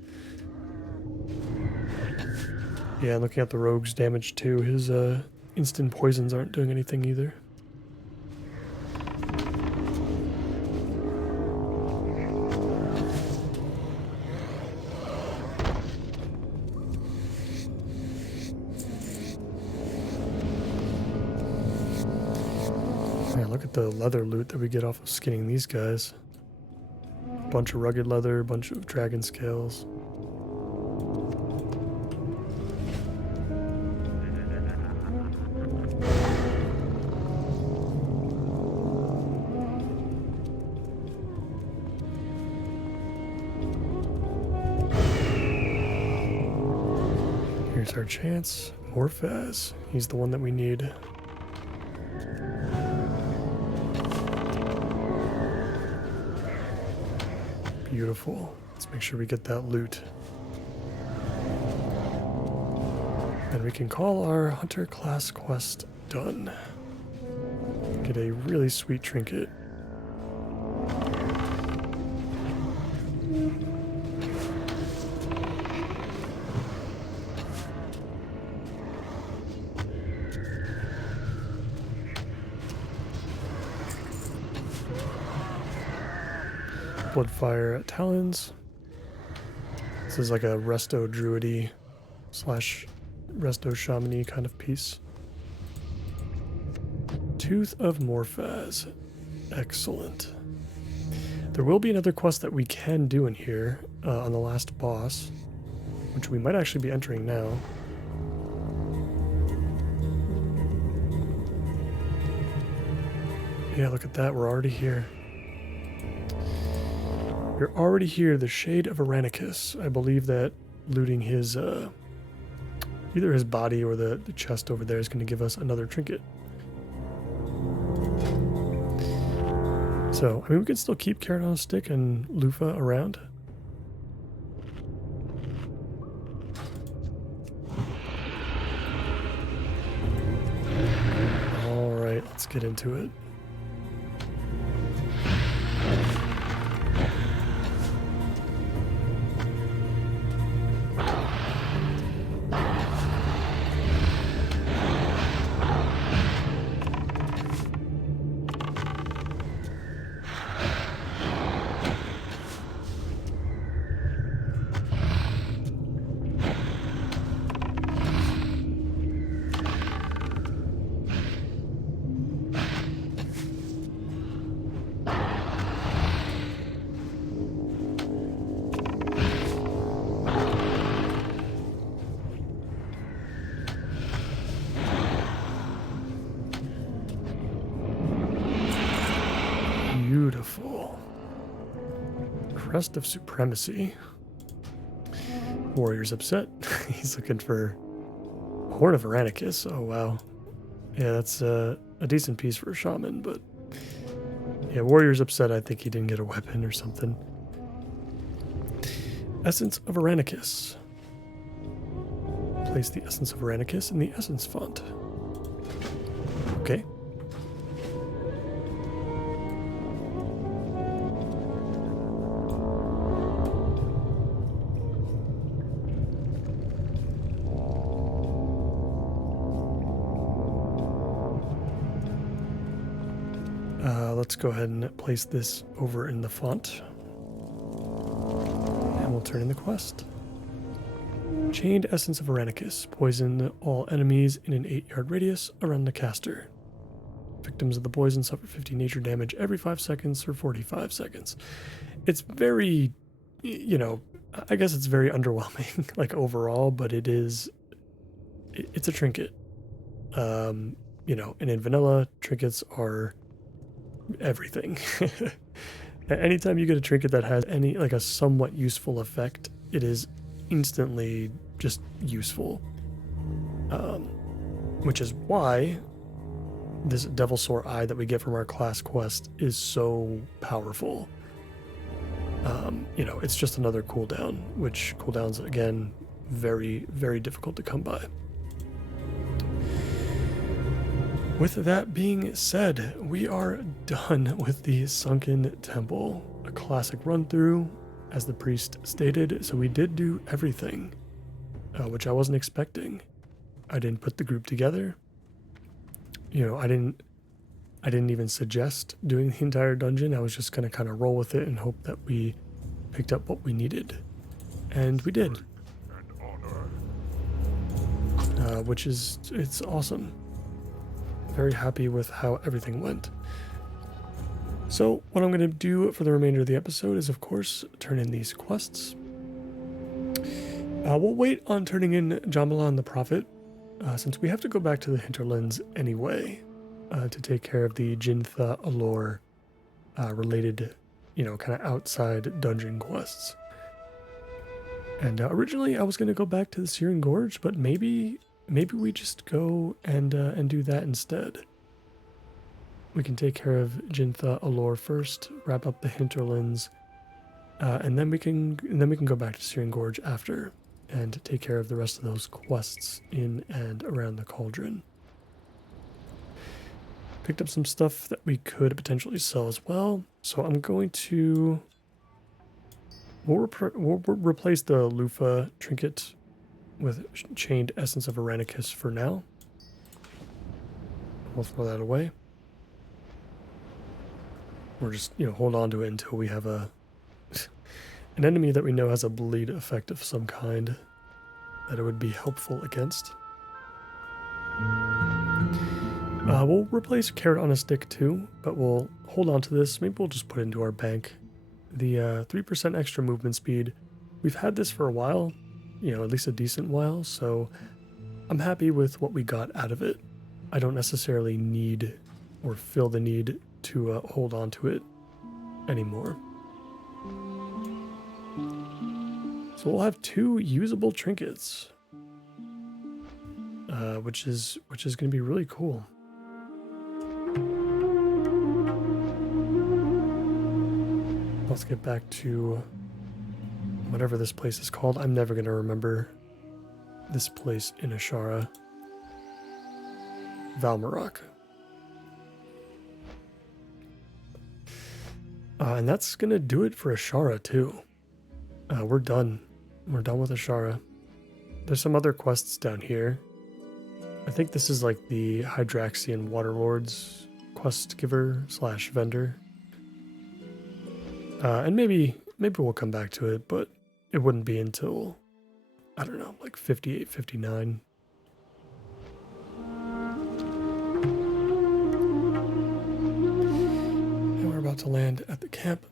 Yeah, looking at the rogue's damage too, his instant poisons aren't doing anything either. Yeah, look at the leather loot that we get off of skinning these guys. Bunch of rugged leather, bunch of dragon scales. Here's our chance. Morphaz. He's the one that we need. Beautiful. Let's make sure we get that loot. And we can call our Hunter class quest done. Get a really sweet trinket. Bloodfire Talons. This is like a resto druidy / resto shamany kind of piece. Tooth of Morphaz. Excellent. There will be another quest that we can do in here on the last boss, which we might actually be entering now. Yeah, look at that. We're already here. You're already here, the Shade of Aranicus. I believe that looting his, either his body or the chest over there is going to give us another trinket. So, I mean, we can still keep Carrot on a Stick and Lufa around. Alright, let's get into it. Beautiful. Crest of Supremacy. Warrior's upset. He's looking for Horn of Aranicus. Oh, wow. Yeah, that's a decent piece for a shaman, but yeah, Warrior's upset. I think he didn't get a weapon or something. Essence of Aranicus. Place the Essence of Aranicus in the Essence font. Okay. Let's go ahead and place this over in the font. And we'll turn in the quest. Chained Essence of Aranicus. Poison all enemies in an 8-yard radius around the caster. Victims of the poison suffer 50 nature damage every 5 seconds for 45 seconds. It's very, you know, I guess it's very underwhelming, like overall, but it's a trinket. You know, and in vanilla, trinkets are everything. Anytime you get a trinket that has any, like a somewhat useful effect, it is instantly just useful. Which is why this Devil Sore Eye that we get from our class quest is so powerful. You know, it's just another cooldown, which cooldowns, again, very, very difficult to come by. With that being said, we are done with the Sunken Temple. A classic run through, as the priest stated, so we did do everything, which I wasn't expecting. I didn't put the group together. You know, I didn't even suggest doing the entire dungeon. I was just going to kind of roll with it and hope that we picked up what we needed. And we did. Which is, it's awesome. Very happy with how everything went. So what I'm going to do for the remainder of the episode is, of course, turn in these quests. We'll wait on turning in Jambalan the Prophet, since we have to go back to the hinterlands anyway, to take care of the Jintha Allure related, you know, kind of outside dungeon quests. And originally I was going to go back to the Syrian Gorge, but maybe we just go and do that instead. We can take care of Jintha Allure first, wrap up the hinterlands, and then we can go back to Syrian Gorge after and take care of the rest of those quests in and around the cauldron. Picked up some stuff that we could potentially sell as well, so I'm going to we'll replace the loofah trinket with Chained Essence of Aranicus for now. We'll throw that away. Or just, you know, hold on to it until we have an enemy that we know has a bleed effect of some kind that it would be helpful against. We'll replace Carrot on a Stick too, but we'll hold on to this. Maybe we'll just put it into our bank. The 3% extra movement speed. We've had this for a while, you know, at least a decent while, so I'm happy with what we got out of it. I don't necessarily need or feel the need to hold on to it anymore. So we'll have 2 usable trinkets, which is going to be really cool. Let's get back to whatever this place is called. I'm never going to remember this place in Ashara. Valmarok. And that's going to do it for Ashara too. We're done. We're done with Ashara. There's some other quests down here. I think this is like the Hydraxian Waterlords quest giver / vendor. And maybe we'll come back to it, but it wouldn't be until, I don't know, like 58, 59. And we're about to land at the camp.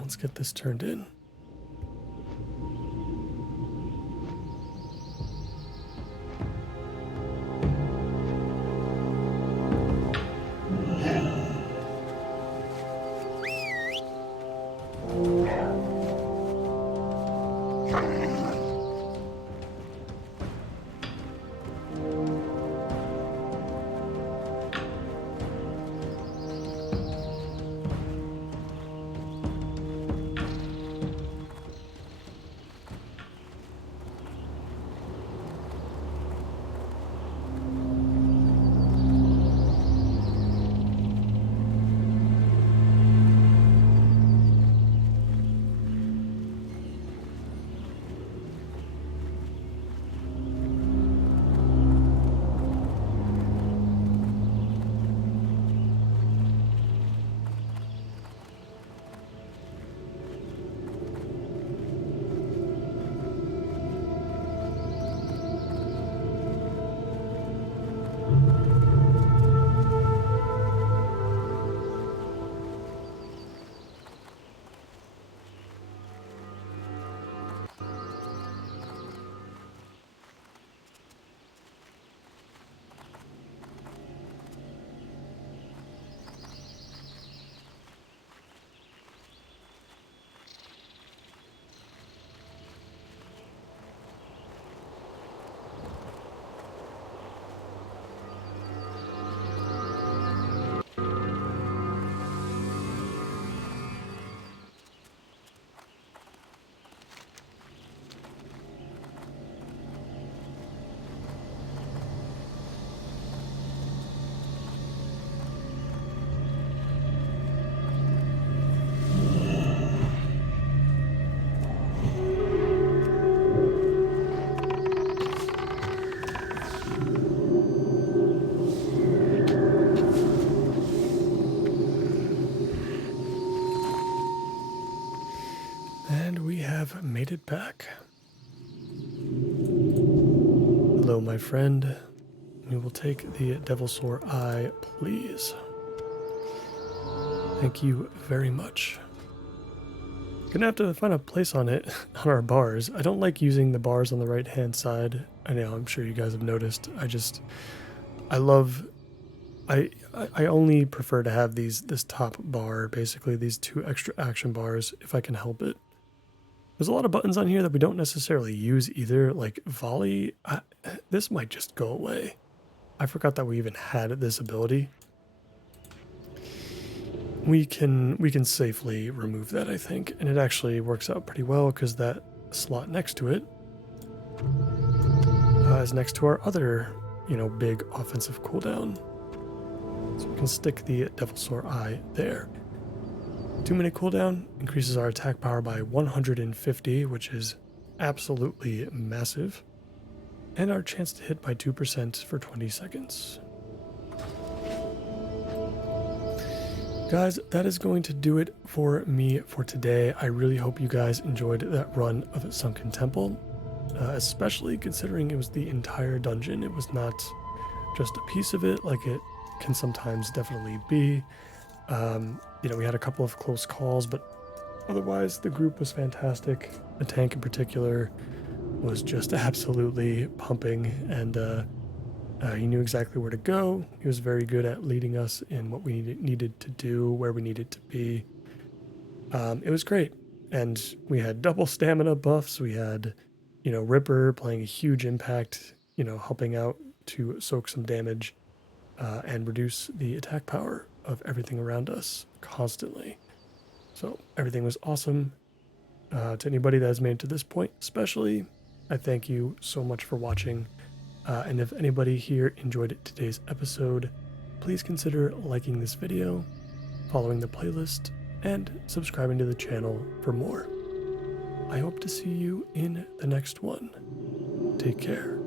Let's get this turned in. back. Hello, my friend. We will take the Devilsaur Eye, please. Thank you very much. Gonna have to find a place on it, on our bars. I don't like using the bars on the right-hand side. I know, I'm sure you guys have noticed. I only prefer to have this top bar, basically these 2 extra action bars, if I can help it. There's a lot of buttons on here that we don't necessarily use either, like volley. This might just go away. I forgot that we even had this ability. We can safely remove that, I think, and it actually works out pretty well because that slot next to it is next to our other, big offensive cooldown. So we can stick the Devilsaur Eye there. 2-minute cooldown increases our attack power by 150, which is absolutely massive, and our chance to hit by 2% for 20 seconds. Guys, that is going to do it for me for today. I really hope you guys enjoyed that run of Sunken Temple, especially considering it was the entire dungeon. It was not just a piece of it like it can sometimes definitely be. We had a couple of close calls, but otherwise the group was fantastic. The tank in particular was just absolutely pumping, and he knew exactly where to go. He was very good at leading us in what we needed to do, where we needed to be. It was great. And we had double stamina buffs. We had, Ripper playing a huge impact, helping out to soak some damage and reduce the attack power of everything around us constantly. So everything was awesome. To anybody that has made it to this point, especially, I thank you so much for watching. And if anybody here enjoyed today's episode, please consider liking this video, following the playlist, and subscribing to the channel for more. I hope to see you in the next one. Take care.